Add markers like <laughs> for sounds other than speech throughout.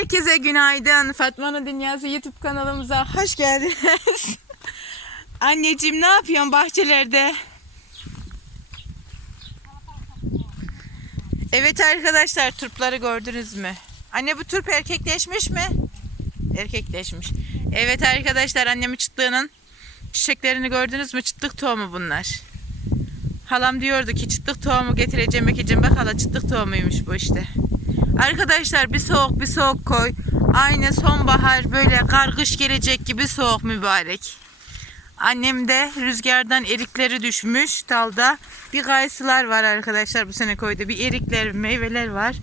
Herkese günaydın. Fatma'nın Dünyası YouTube kanalımıza hoş geldiniz. <laughs> Anneciğim ne yapıyorsun bahçelerde? Evet arkadaşlar turpları gördünüz mü? Anne bu turp erkekleşmiş mi? Erkekleşmiş. Evet arkadaşlar annemin çıtlığının çiçeklerini gördünüz mü? Çıtlık tohumu bunlar. Halam diyordu ki çıtlık tohumu getireceğim ekeceğim. Bak hala çıtlık tohumuymuş bu işte. Arkadaşlar bir soğuk bir soğuk koy. Aynı sonbahar böyle kargış gelecek gibi soğuk mübarek. Annem de rüzgardan erikleri düşmüş dalda. Bir kayısılar var arkadaşlar bu sene koyda. Bir erikler, meyveler var.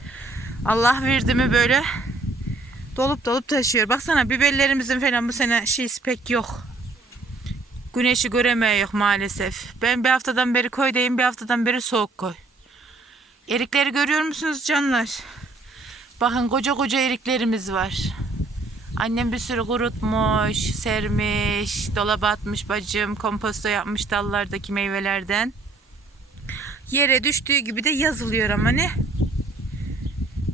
Allah verdi mi böyle dolup dolup taşıyor. Baksana biberlerimizin falan bu sene şeysi pek yok. Güneşi göremiyor maalesef. Ben bir haftadan beri koydayım, bir haftadan beri soğuk koy. Erikleri görüyor musunuz canlar? Bakın koca koca eriklerimiz var. Annem bir sürü kurutmuş, sermiş, dolaba atmış bacım, komposto yapmış dallardaki meyvelerden. Yere düştüğü gibi de yazılıyor ama ne?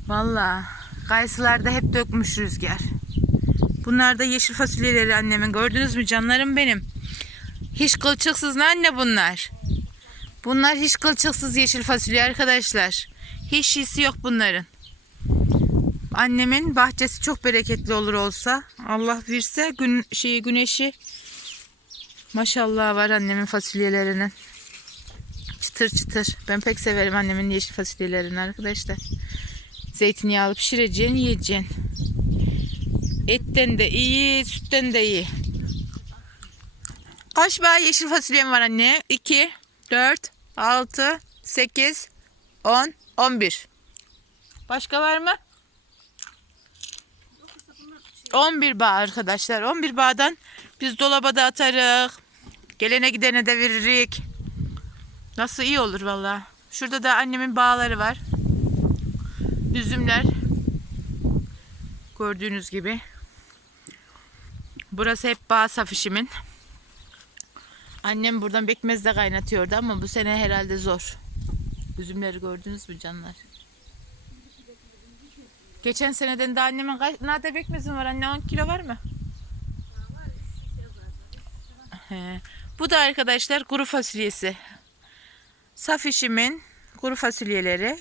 Valla kayısılarda hep dökmüş rüzgar. Bunlar da yeşil fasulyeleri annemin. Gördünüz mü canlarım benim? Hiç kılçıksız ne anne bunlar? Bunlar hiç kılçıksız yeşil fasulye arkadaşlar. Hiç şişi yok bunların. Annemin bahçesi çok bereketli olur olsa. Allah verse gün şeyi güneşi maşallah var annemin fasulyelerinin. Çıtır çıtır. Ben pek severim annemin yeşil fasulyelerini arkadaşlar. Zeytinyağlı pişireceksin, yiyeceksin. Etten de iyi, sütten de iyi. Kaç bağ yeşil fasulyem var anne? 2, 4, 6, 8, 10, 11. Başka var mı? 11 bağ arkadaşlar. 11 bağdan biz dolaba da atarız. Gelene gidene de veririk. Nasıl iyi olur valla. Şurada da annemin bağları var. Üzümler. Gördüğünüz gibi. Burası hep bağ safişimin. Annem buradan bekmez de kaynatıyordu ama bu sene herhalde zor. Üzümleri gördünüz mü canlar? Geçen seneden de annemin kaç nerede bekmezin var anne 10 kilo var mı? Bu da arkadaşlar kuru fasulyesi. Saf işimin kuru fasulyeleri.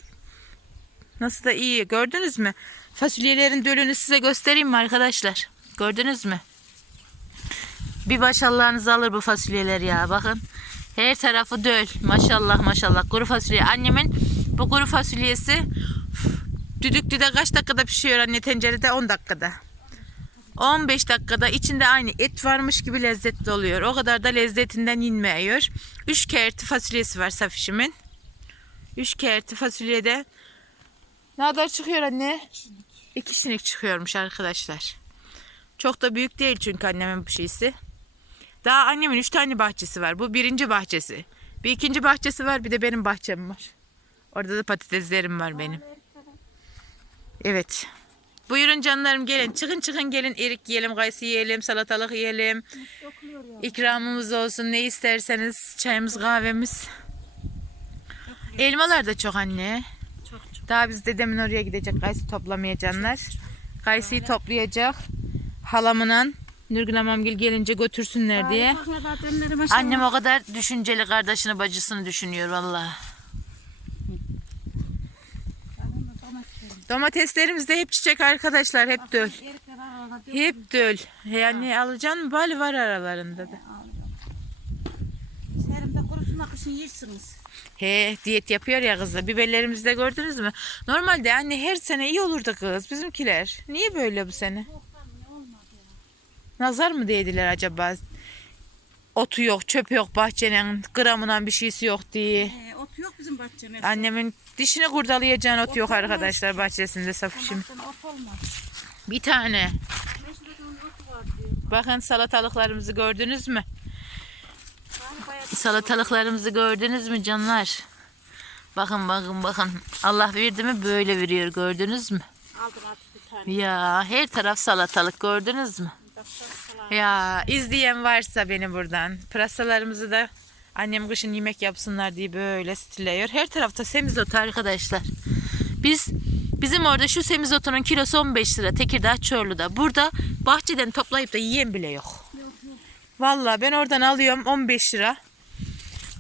Nasıl da iyi gördünüz mü? Fasulyelerin dölünü size göstereyim mi arkadaşlar? Gördünüz mü? Bir baş Allah'ınızı alır bu fasulyeler ya bakın. Her tarafı döl. Maşallah maşallah. Kuru fasulye. Annemin bu kuru fasulyesi düdüklüde kaç dakikada pişiyor anne tencerede? 10 dakikada. 15 dakikada içinde aynı et varmış gibi lezzetli oluyor. O kadar da lezzetinden inmiyor. 3 kerti fasulyesi var safişimin. 3 kerti fasulyede ne kadar çıkıyor anne? İki sinik çıkıyormuş arkadaşlar. Çok da büyük değil çünkü annemin bu şeysi. Daha annemin üç tane bahçesi var. Bu birinci bahçesi. Bir ikinci bahçesi var bir de benim bahçem var. Orada da patateslerim var benim. Evet. Buyurun canlarım gelin. Çıkın çıkın gelin. Erik yiyelim, kayısı yiyelim, salatalık yiyelim. İkramımız olsun. Ne isterseniz. Çayımız, kahvemiz. Elmalar da çok anne. Daha biz dedemin oraya gidecek kayısı toplamaya canlar. Kayısıyı toplayacak. Halamının Nurgül Amamgil gelince götürsünler diye. Annem o kadar düşünceli kardeşini bacısını düşünüyor valla. Domateslerimiz de hep çiçek arkadaşlar hep döl. Hep döl. Yani alacaksın mı? Bali var aralarında da. Serimde kurusuna kışın yersiniz. He diyet yapıyor ya kızla. Biberlerimizi de gördünüz mü? Normalde anne her sene iyi olurdu kız bizimkiler. Niye böyle bu sene? Nazar mı değdiler acaba? Otu yok, çöp yok bahçenin, gramından bir şeysi yok diye. Ee, ot yok bizim bahçemizde. Annemin dişini kurdalayacağın ot yok arkadaşlar bahçesinde ot olmaz. Bir tane. Bakın salatalıklarımızı gördünüz mü? Salatalıklarımızı gördünüz mü canlar? Bakın bakın bakın. Allah verdi mi böyle veriyor gördünüz mü? aldık artık bir tane. Ya her taraf salatalık gördünüz mü? Ya izleyen varsa beni buradan. Pırasalarımızı da annem kışın yemek yapsınlar diye böyle stilleyor. Her tarafta semizotu arkadaşlar. Biz Bizim orada şu semizotunun kilosu 15 lira Tekirdağ Çorlu'da. Burada bahçeden toplayıp da yiyen bile yok. Vallahi ben oradan alıyorum 15 lira.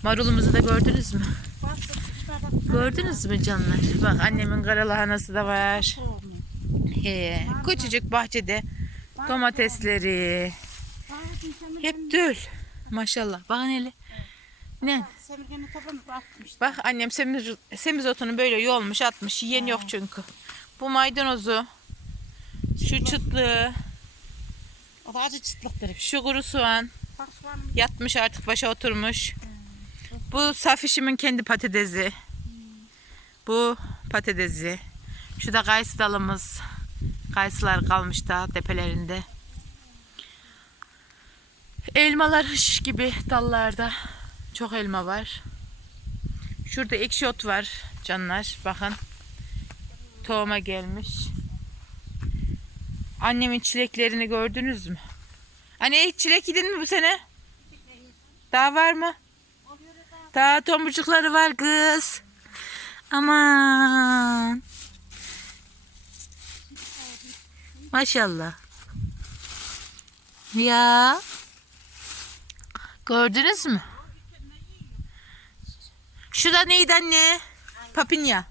Marulumuzu da gördünüz mü? Gördünüz mü canlar? Bak annemin karalahanası da var. He, küçücük bahçede domatesleri. Hep dül. Maşallah. Bakın. Ne? Bak annem semiz, semizotunu böyle yolmuş atmış. Yiyen yok çünkü. Bu maydanozu, şu çıtlığı, O da acı çıtlıktır. şu kuru soğan yatmış artık başa oturmuş. Bu safişimin kendi patatesi. Bu patatesi. Şu da kayısı dalımız. Kayısılar kalmış da tepelerinde. Elmalar hış gibi dallarda. Çok elma var. Şurada ekşi ot var canlar. Bakın. Tohuma gelmiş. Annemin çileklerini gördünüz mü? Anne hiç çilek yedin mi bu sene? Daha var mı? Daha tomurcukları var kız. Aman. Maşallah. Ya. Gördünüz mü? Şu da neydi anne? Papinya.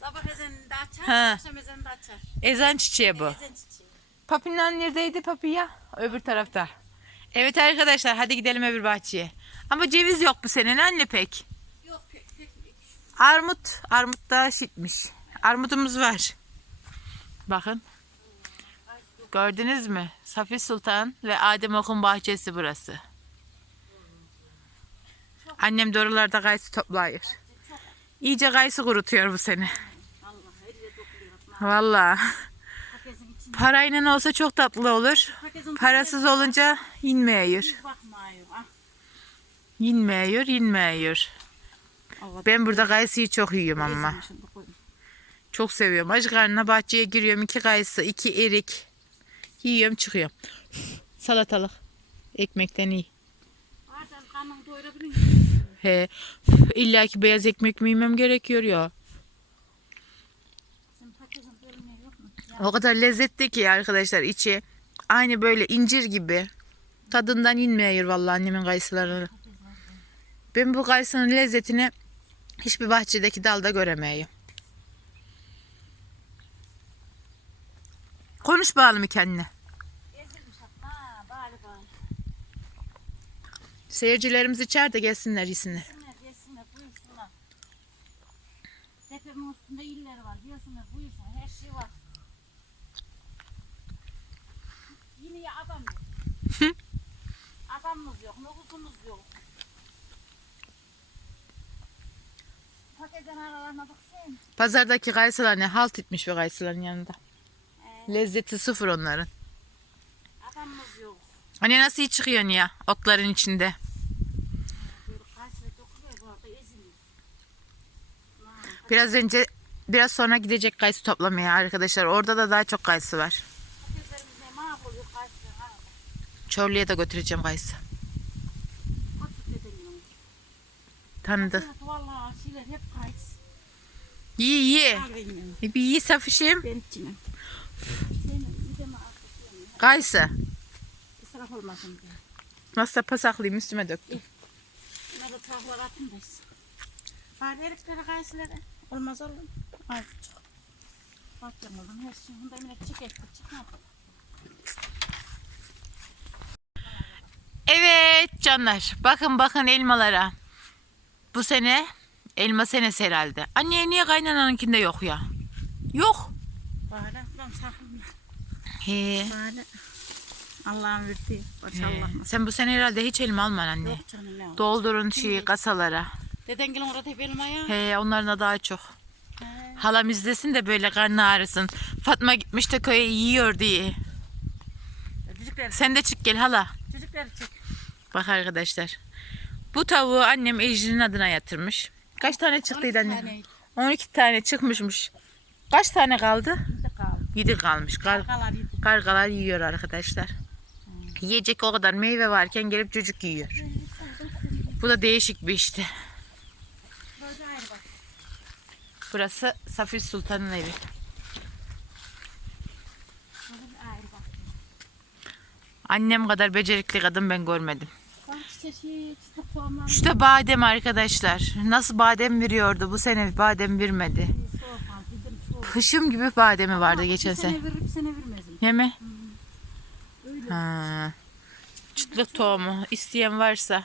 sabah ezanında açar, Ha. akşam ezanında açar. Ezan çiçeği bu. Çiçeği. Papinya neredeydi papinya? Öbür tarafta. Evet arkadaşlar hadi gidelim öbür bahçeye. Ama ceviz yok bu sene ne anne pek. Yok pek pek. Armut. Armut da şitmiş. Armutumuz var. Bakın. Gördünüz mü? Safi Sultan ve Adem Okun bahçesi burası. Annem doğrularda kayısı toplayır. İyice kayısı kurutuyor bu sene. İçinde. Parayla olsa çok tatlı olur. Parasız olunca. Inmiyor, inmiyor. Allah Ben burada kayısıyı çok yiyorum ama. Çok seviyorum. Aç karnına bahçeye giriyorum. iki kayısı, iki erik. Yiyorum çıkıyorum. Salatalık. Ekmekten iyi. Bazen karnını doyurabilir miyim? He. İlla ki beyaz ekmek mi yemem gerekiyor ya. Yok mu? O kadar lezzetli ki arkadaşlar içi. Aynı böyle incir gibi. Tadından inmiyor vallahi annemin kayısıları. Ben bu kayısının lezzetini hiçbir bahçedeki dalda göremiyorum. Konuş bakalım kendine. Seyircilerimiz içeride gelsinler yesinler. Yesinler, yesinler, buyursunlar. Tepemin üstünde illeri var. Yesinler, buyursunlar. Her şey var. Yine ya adam yok. Adamımız yok, nüfusumuz yok. Paketen aralarına baksana. Pazardaki kayısılar ne halt etmiş bu kayısıların yanında. Lezzeti sıfır onların. adamımız yok. Hani nasıl iyi çıkıyorsun ya otların içinde. Biraz önce biraz sonra gidecek kayısı toplamaya arkadaşlar. Orada da daha çok kayısı var. Çorlu'ya da götüreceğim kayısı. Tanıdı. Vallahi şeyler hep kayıs. İyi iyi. Bir iyi safişim. Ben içine. Kayısı. İsraf olmasın diye. Nasıl da pasaklayayım üstüme döktüm. Buna da tahlar atın da işte. Bari heriflere kayısıları. Olmaz olur. Azıcık. Bakıyorum oğlum her şey. Bunda emine çık etti. Çıkmadı. Evet canlar. Bakın bakın elmalara. Bu sene elma senesi herhalde. Anne niye kaynananınkinde yok ya? Yok. He. Allah'ın verdiği. Maşallah. Sen bu sene herhalde hiç elma alman anne. Yok canım ne oldu. Doldurun şeyi kasalara. Deden gelin orada hep elma ya. He onların daha çok. He. Halam izlesin de böyle karnı ağrısın. Fatma gitmiş de köye yiyor diye. Çocuklar, Sen de çık gel hala. çocuklar çek. Bak arkadaşlar. Bu tavuğu annem Ejrin'in adına yatırmış. Kaç tane çıktıydı anne? tane. 12 tane çıkmışmış. Kaç tane kaldı? 7 kalmış. Kar, Kargalar yedi. kargalar yiyor arkadaşlar. Yiyecek o kadar meyve varken gelip çocuk yiyor. Bu da değişik bir işte. Burası Safir Sultan'ın evi. Annem kadar becerikli kadın ben görmedim. Tohumları. İşte badem arkadaşlar. Nasıl badem veriyordu bu sene badem vermedi. Kışım gibi bademi vardı Ama geçen bir sene. sene bir sene vermezim. Ne mi? Öyle. Ha. Çıtlık tohumu isteyen varsa.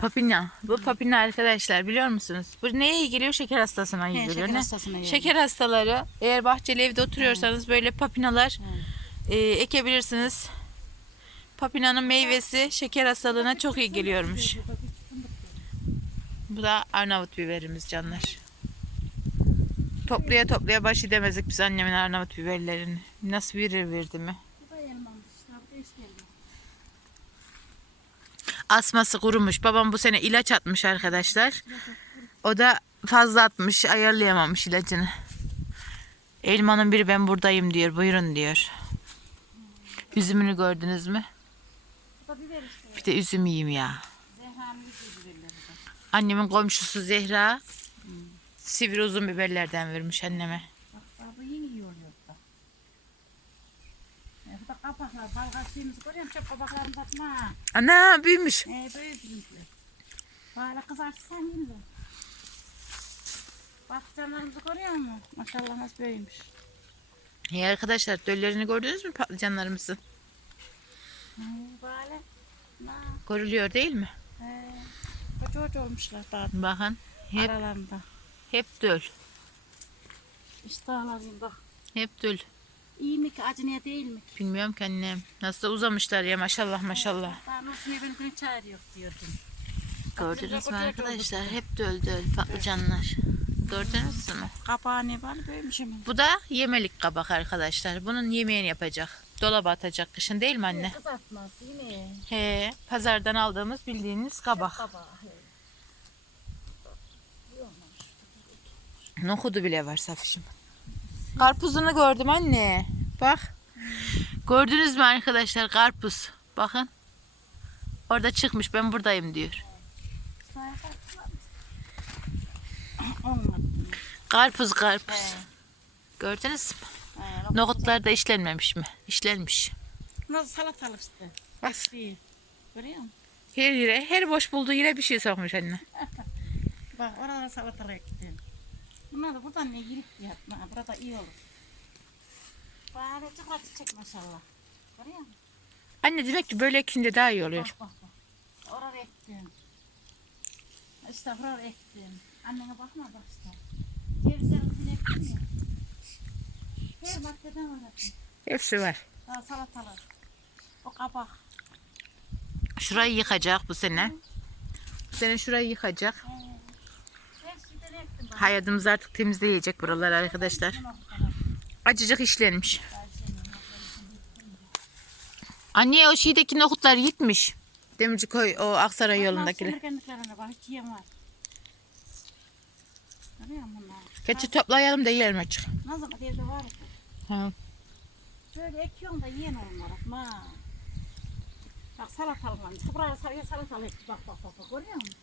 Papina. Bu papina arkadaşlar biliyor musunuz? Bu neye iyi geliyor? Şeker hastasına iyi geliyor. şeker hastasına. Şeker hastaları eğer bahçeli evde oturuyorsanız böyle papinalar e, ekebilirsiniz. Papinanın meyvesi şeker hastalığına çok iyi geliyormuş. Bu da Arnavut biberimiz canlar. Toplaya toplaya baş edemezdik biz annemin Arnavut biberlerini. Nasıl verir verdi mi? Asması kurumuş. Babam bu sene ilaç atmış arkadaşlar. O da fazla atmış. Ayarlayamamış ilacını. Elmanın biri ben buradayım diyor. Buyurun diyor. Üzümünü gördünüz mü? Bir de üzüm yiyeyim ya. Zehra'nın yüzü biberleri bu da. Annemin komşusu Zehra sivri uzun biberlerden vermiş anneme. Bak yeni iyi oluyor da. E, bu da kabaklar. Balga suyumuzu görüyor musun? Çok kabaklarını satma. Ana büyümüş. E, böyle bizimkiler. Böyle kızartırsan yine. Patlıcanlarımızı görüyor musun? Maşallah nasıl büyümüş. İyi arkadaşlar döllerini gördünüz mü patlıcanlarımızın? Böyle. Görülüyor değil mi? he. Koca olmuşlar daha Bakın hep aralarında. hep döl. İşte bak. Hep döl. İyi mi ki acı niye değil mi? Bilmiyorum ki annem. Nasıl da uzamışlar ya maşallah maşallah. Daha nasıl niye benim günü çağır yok diyordum. Gördünüz mü arkadaşlar? Hep döl döl patlıcanlar. Gördünüz mü? Kapağı ne var büyümüş hemen. Bu da yemelik kabak arkadaşlar. Bunun yemeğini yapacak. Dolaba atacak kışın değil mi anne? Kızartmaz yine. He, pazardan aldığımız bildiğiniz kabak. Kabağı. he. Nohudu bile var Safişim. Karpuzunu gördüm anne. Bak. Gördünüz mü arkadaşlar karpuz? Bakın. Orada çıkmış ben buradayım diyor. Karpuz karpuz. He. Gördünüz mü? He, Nohutlar da işlenmemiş mi? İşlenmiş. Nasıl salatalık işte. Bak. Görüyor musun? Her yere, her boş bulduğu yere bir şey sokmuş anne. <laughs> Bak oralara salatalık ektim. Bunlar da buradan ne girip yapma. Burada iyi olur. Bari çıkar çiçek maşallah. Görüyor musun? Anne demek ki böyle ekince daha iyi oluyor. Bak bak bak. Oraya ektim. İşte buraya ektim. Annene bakma bak işte. Cevizlerimizin ektim ya. Her maddeden var ektim. Hepsi var. Daha salatalık. O kabak. Şurayı yıkacak bu sene. Bu sene şurayı yıkacak. Bak. Hayatımız artık temizleyecek buralar arkadaşlar. Acıcık işlenmiş. Anne o şeydeki nohutlar gitmiş. Demirci koy o Aksaray yolundakiler. Geçi toplayalım da yiyelim açık. Nasıl evde var? Ha. Böyle ekiyorsun da yiyen olmalı. Ma. Bak salatalık var. Buraya sarıya salatalık. Bak bak. bak. Görüyor musun?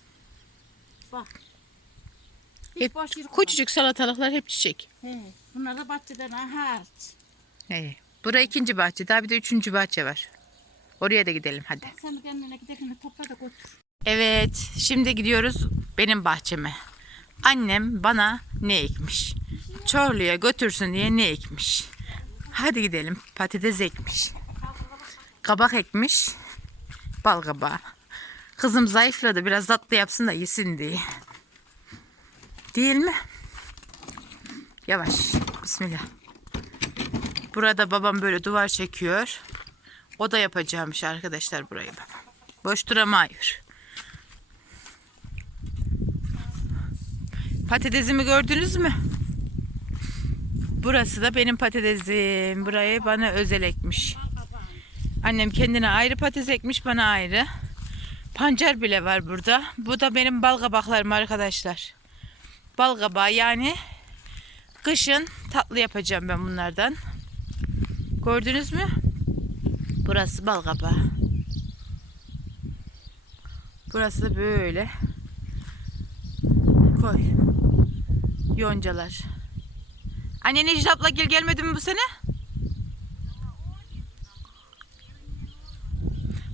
Bak. Hep boş Küçücük salatalıklar hep çiçek. He. Bunlar da bahçeden ha, harç. He. Bura ikinci bahçe. Daha bir de üçüncü bahçe var. Oraya da gidelim hadi. Sen de kendine giderken topla da götür. Evet, şimdi gidiyoruz benim bahçeme. Annem bana ne ekmiş? Çorlu'ya götürsün diye ne ekmiş? Hadi gidelim. Patates ekmiş. Kabak ekmiş. Bal kabağı. Kızım zayıfladı. Biraz tatlı yapsın da yesin diye. Değil mi? Yavaş. Bismillah. Burada babam böyle duvar çekiyor. O da yapacağımış arkadaşlar burayı babam. Boş duramıyor. Patatesimi gördünüz mü? Burası da benim patatesim. Burayı bana özel ekmiş. Annem kendine ayrı patates ekmiş, bana ayrı. Pancar bile var burada. Bu da benim bal kabaklarım arkadaşlar. Bal kabağı yani kışın tatlı yapacağım ben bunlardan. Gördünüz mü? Burası bal kabağı. Burası da böyle. Koy. Yoncalar. Anne Necdet abla gel gelmedi mi bu sene?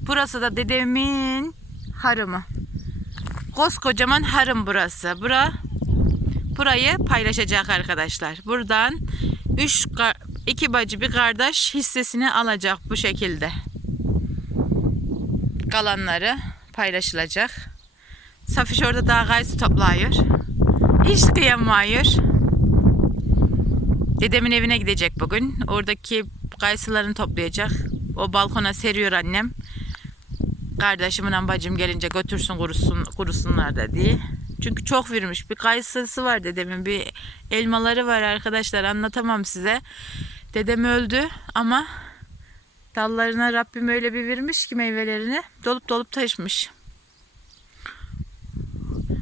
Burası da dedemin harımı. Koskocaman harım burası. Bura burayı paylaşacak arkadaşlar. Buradan üç ka- iki bacı bir kardeş hissesini alacak bu şekilde. Kalanları paylaşılacak. Safiş orada daha gaysi toplayıyor. Hiç kıyamıyor. Dedemin evine gidecek bugün. Oradaki kayısılarını toplayacak. O balkona seriyor annem. Kardeşimin bacım gelince götürsün kurusun, kurusunlar da diye. Çünkü çok vermiş. Bir kayısısı var dedemin. Bir elmaları var arkadaşlar. Anlatamam size. Dedem öldü ama dallarına Rabbim öyle bir vermiş ki meyvelerini dolup dolup taşmış.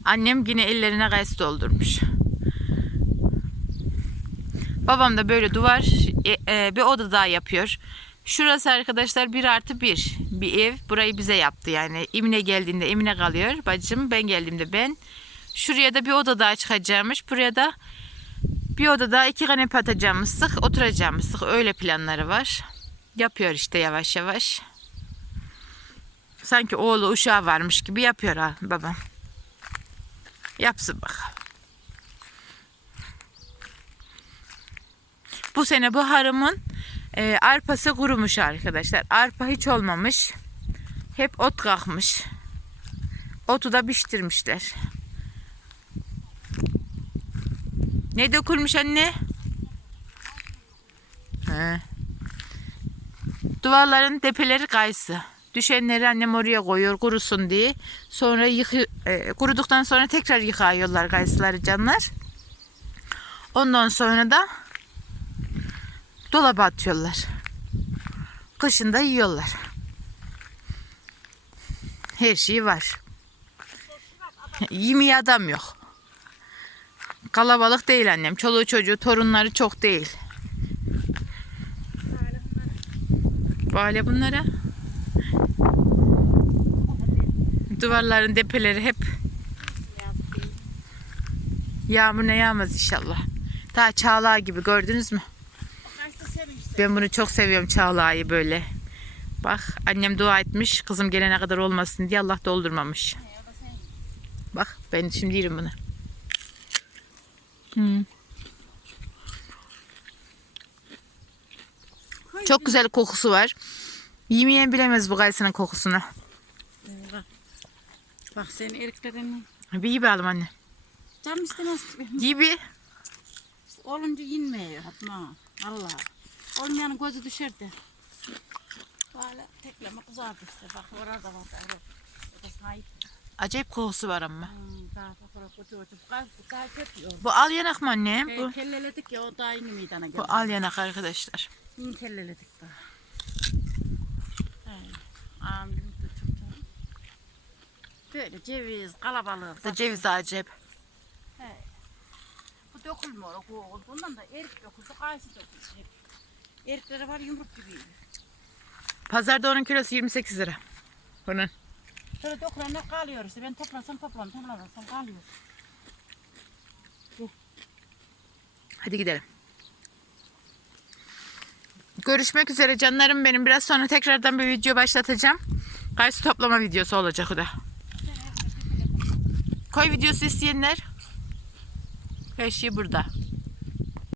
Annem yine ellerine kayısı doldurmuş. Babam da böyle duvar e, e, bir oda daha yapıyor. Şurası arkadaşlar bir artı bir bir ev. Burayı bize yaptı yani. Emine geldiğinde Emine kalıyor. Bacım ben geldiğimde ben. Şuraya da bir oda daha çıkacakmış. Buraya da bir oda daha iki kanepe atacağımızlık, oturacağımızlık. Öyle planları var. Yapıyor işte yavaş yavaş. Sanki oğlu uşağı varmış gibi yapıyor ha babam. Yapsın bakalım. Bu sene bu harımın e, arpası kurumuş arkadaşlar. Arpa hiç olmamış. Hep ot kalkmış. Otu da piştirmişler. Ne dökülmüş anne? He. Duvarların tepeleri kayısı. Düşenleri annem oraya koyuyor kurusun diye. Sonra yıkı, e, kuruduktan sonra tekrar yıkayıyorlar kayısıları canlar. Ondan sonra da dolaba atıyorlar. Kışında yiyorlar. Her şey var. Yemeği adam yok. Kalabalık değil annem. Çoluğu çocuğu, torunları çok değil. Böyle bunlara. Duvarların depeleri hep yağmur ne yağmaz inşallah. Daha çağlağı gibi gördünüz mü? Ben bunu çok seviyorum çağlağı böyle. Bak annem dua etmiş kızım gelene kadar olmasın diye Allah doldurmamış. Bak ben şimdi yerim bunu. Hmm. Çok güzel kokusu var. Yemeyen bilemez bu kayısının kokusunu. Ee, Bak. Senin eriklerin Bir iyi bakalım anne. canım istemez ki. İyi bir. Olunca inmiyor Fatma. Allah. Olmayanın gözü düşerdi. Böyle tekleme kızardı işte. Bak orada var. O da sahip. Acayip kokusu var ama. Bu al yanak mı anne? Hey, Bu, kelleledik ya o da aynı meydana geldi. bu al yanak arkadaşlar. Hı, kelleledik daha. Hey. Amin de çok canım. Böyle ceviz, kalabalık. Bu da ceviz ağacı hep. He. Bu dökülmüyor o koğul. Bundan da erik döküldü, kayısı döküldü. hep. Erikleri var yumruk gibi. Pazarda onun kilosu 28 lira. Bunun. Böyle dökülenler kalıyor işte. Ben toplasam toplam, toplamazsam kalıyor. Hadi gidelim. Görüşmek üzere canlarım benim. Biraz sonra tekrardan bir video başlatacağım. Kayısı toplama videosu olacak o da. Koy videosu isteyenler. Her şey burada.